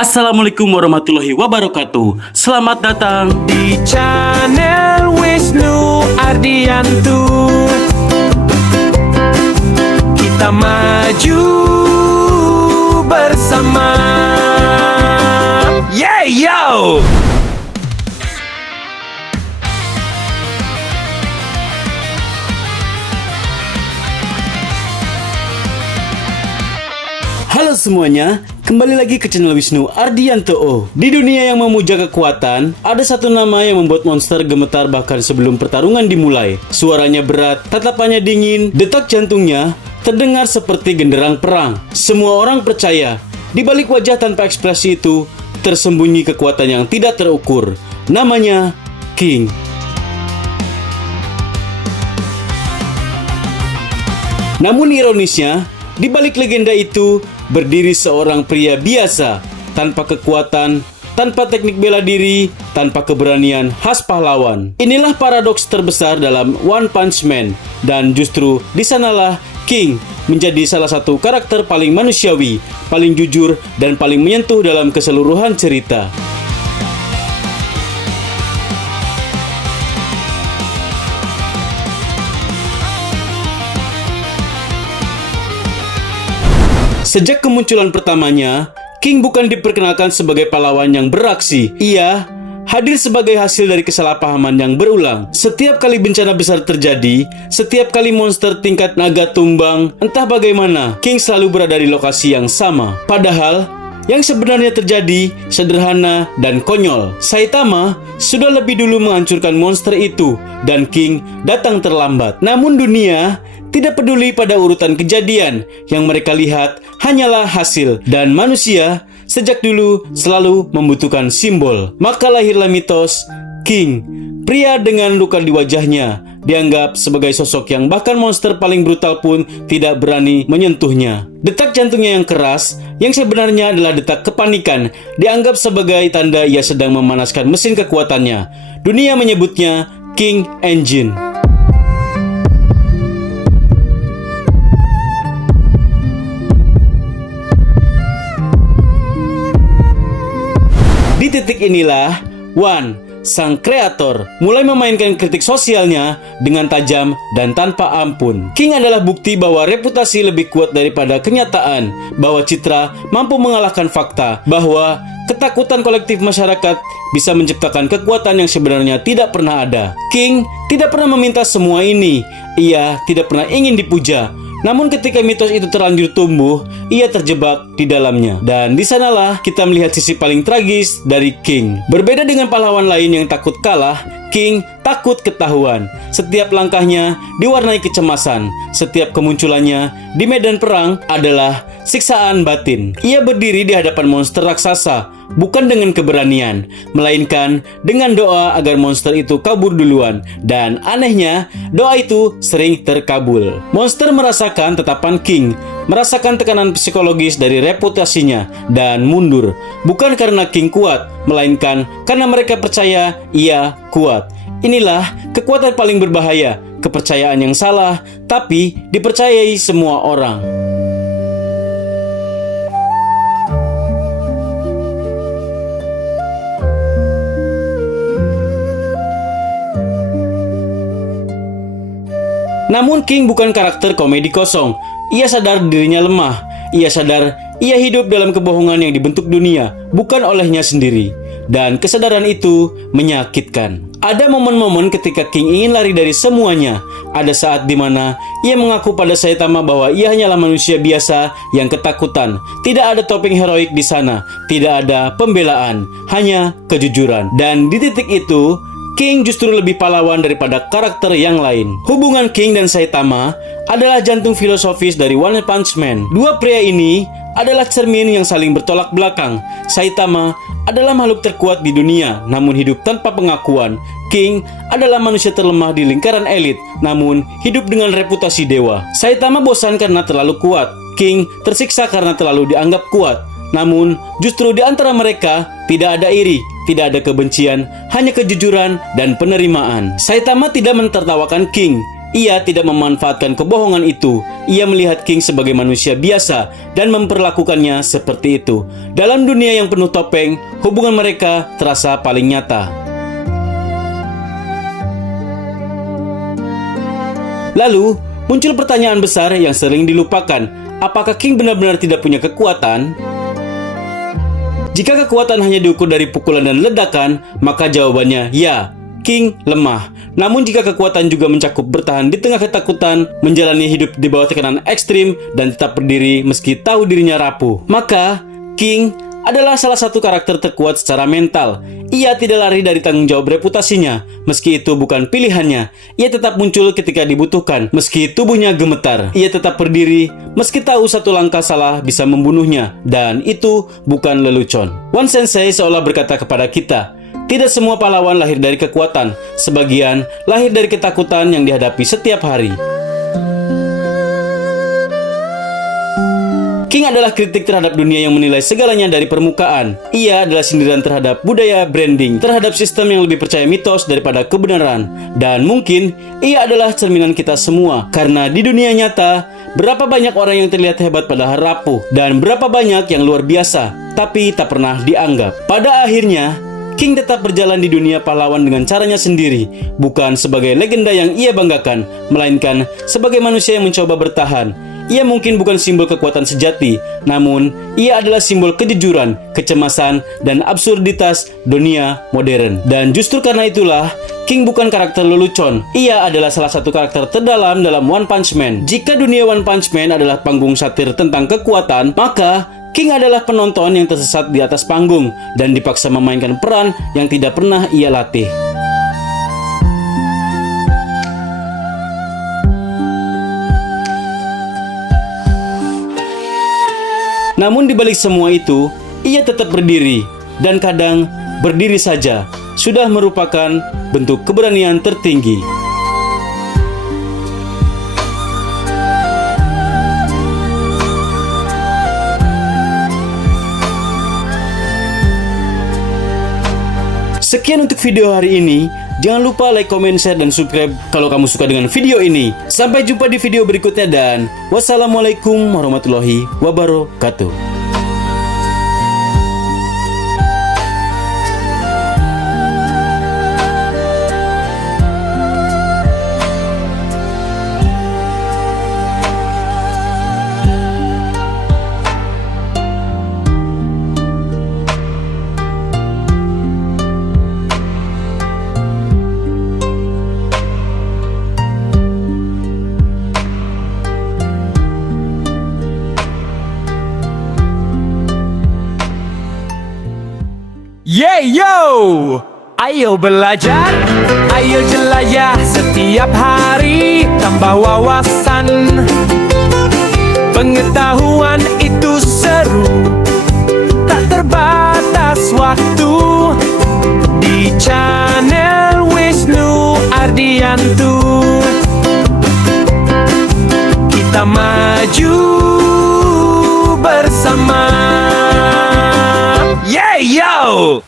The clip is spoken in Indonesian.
Assalamualaikum warahmatullahi wabarakatuh. Selamat datang di channel Wisnu Ardianto. Kita maju bersama. Yeah, yo! Halo semuanya, kembali lagi ke channel Wisnu Ardianto. Di dunia yang memuja kekuatan, ada satu nama yang membuat monster gemetar bahkan sebelum pertarungan dimulai. Suaranya berat, tatapannya dingin, detak jantungnya terdengar seperti genderang perang. Semua orang percaya, di balik wajah tanpa ekspresi itu, tersembunyi kekuatan yang tidak terukur. Namanya King. Namun ironisnya, di balik legenda itu, berdiri seorang pria biasa, tanpa kekuatan, tanpa teknik bela diri, tanpa keberanian khas pahlawan. Inilah paradoks terbesar dalam One Punch Man, dan justru di sanalah King menjadi salah satu karakter paling manusiawi, paling jujur, dan paling menyentuh dalam keseluruhan cerita. Sejak kemunculan pertamanya, King bukan diperkenalkan sebagai pahlawan yang beraksi. Ia hadir sebagai hasil dari kesalahpahaman yang berulang. Setiap kali bencana besar terjadi, setiap kali monster tingkat naga tumbang, entah bagaimana, King selalu berada di lokasi yang sama. Padahal, yang sebenarnya terjadi sederhana dan konyol. Saitama sudah lebih dulu menghancurkan monster itu, dan King datang terlambat. Namun dunia tidak peduli pada urutan kejadian, yang mereka lihat hanyalah hasil, dan manusia sejak dulu selalu membutuhkan simbol. Maka lahirlah mitos King, pria dengan luka di wajahnya, dianggap sebagai sosok yang bahkan monster paling brutal pun tidak berani menyentuhnya. Detak jantungnya yang keras, yang sebenarnya adalah detak kepanikan, dianggap sebagai tanda ia sedang memanaskan mesin kekuatannya. Dunia menyebutnya King Engine. Di titik inilah, One, sang kreator, mulai memainkan kritik sosialnya dengan tajam dan tanpa ampun. King adalah bukti bahwa reputasi lebih kuat daripada kenyataan, bahwa citra mampu mengalahkan fakta, bahwa ketakutan kolektif masyarakat bisa menciptakan kekuatan yang sebenarnya tidak pernah ada. King tidak pernah meminta semua ini, ia tidak pernah ingin dipuja. Namun ketika mitos itu terlanjur tumbuh, ia terjebak di dalamnya. Dan di sanalah kita melihat sisi paling tragis dari King. Berbeda dengan pahlawan lain yang takut kalah, King takut ketahuan. Setiap langkahnya diwarnai kecemasan. Setiap kemunculannya di medan perang adalah siksaan batin. Ia berdiri di hadapan monster raksasa, bukan dengan keberanian, melainkan dengan doa agar monster itu kabur duluan. Dan anehnya, doa itu sering terkabul. Monster merasakan tetapan King, merasakan tekanan psikologis dari reputasinya, dan mundur. Bukan karena King kuat, melainkan karena mereka percaya ia kuat. Inilah kekuatan paling berbahaya, kepercayaan yang salah, tapi dipercayai semua orang. Namun King bukan karakter komedi kosong. Ia sadar dirinya lemah. Ia sadar ia hidup dalam kebohongan yang dibentuk dunia, bukan olehnya sendiri. Dan kesadaran itu menyakitkan. Ada momen-momen ketika King ingin lari dari semuanya. Ada saat di mana ia mengaku pada Saitama bahwa ia hanyalah manusia biasa yang ketakutan. Tidak ada topeng heroik di sana. Tidak ada pembelaan, hanya kejujuran. Dan di titik itu, King justru lebih pahlawan daripada karakter yang lain. Hubungan King dan Saitama adalah jantung filosofis dari One Punch Man. Dua pria ini adalah cermin yang saling bertolak belakang. Saitama adalah makhluk terkuat di dunia, namun hidup tanpa pengakuan. King adalah manusia terlemah di lingkaran elit, namun hidup dengan reputasi dewa. Saitama bosan karena terlalu kuat. King tersiksa karena terlalu dianggap kuat. Namun, justru di antara mereka tidak ada iri, tidak ada kebencian, hanya kejujuran dan penerimaan. Saitama tidak mentertawakan King. ia tidak memanfaatkan kebohongan itu. Ia melihat King sebagai manusia biasa dan memperlakukannya seperti itu. Dalam dunia yang penuh topeng, hubungan mereka terasa paling nyata. Lalu, muncul pertanyaan besar yang sering dilupakan. Apakah King benar-benar tidak punya kekuatan? Jika kekuatan hanya diukur dari pukulan dan ledakan, maka jawabannya ya, King lemah. Namun jika kekuatan juga mencakup bertahan di tengah ketakutan, menjalani hidup di bawah tekanan ekstrim, dan tetap berdiri meski tahu dirinya rapuh, maka King adalah salah satu karakter terkuat secara mental. Ia tidak lari dari tanggung jawab reputasinya. Meski itu bukan pilihannya, ia tetap muncul ketika dibutuhkan. Meski tubuhnya gemetar, ia tetap berdiri meski tahu satu langkah salah bisa membunuhnya. Dan itu bukan lelucon. One Sensei seolah berkata kepada kita, tidak semua pahlawan lahir dari kekuatan. Sebagian lahir dari ketakutan yang dihadapi setiap hari. King adalah kritik terhadap dunia yang menilai segalanya dari permukaan. Ia adalah sindiran terhadap budaya branding, terhadap sistem yang lebih percaya mitos daripada kebenaran. Dan mungkin ia adalah cerminan kita semua. Karena di dunia nyata, berapa banyak orang yang terlihat hebat padahal rapuh, dan berapa banyak yang luar biasa tapi tak pernah dianggap. Pada akhirnya, King tetap berjalan di dunia pahlawan dengan caranya sendiri, bukan sebagai legenda yang ia banggakan, melainkan sebagai manusia yang mencoba bertahan. Ia mungkin bukan simbol kekuatan sejati, namun ia adalah simbol kejujuran, kecemasan, dan absurditas dunia modern. Dan justru karena itulah, King bukan karakter lelucon. Ia adalah salah satu karakter terdalam dalam One Punch Man. Jika dunia One Punch Man adalah panggung satir tentang kekuatan, maka King adalah penonton yang tersesat di atas panggung dan dipaksa memainkan peran yang tidak pernah ia latih. Namun di balik semua itu, ia tetap berdiri, dan kadang berdiri saja sudah merupakan bentuk keberanian tertinggi. Sekian untuk video hari ini. Jangan lupa like, comment, share, dan subscribe kalau kamu suka dengan video ini. Sampai jumpa di video berikutnya dan wassalamualaikum warahmatullahi wabarakatuh. Yeah yo, ayo belajar, ayo jelajah setiap hari, tambah wawasan. Pengetahuan itu seru, tak terbatas waktu. Di channel Wisnu Ardiantu, kita maju bersama. Yeah yo!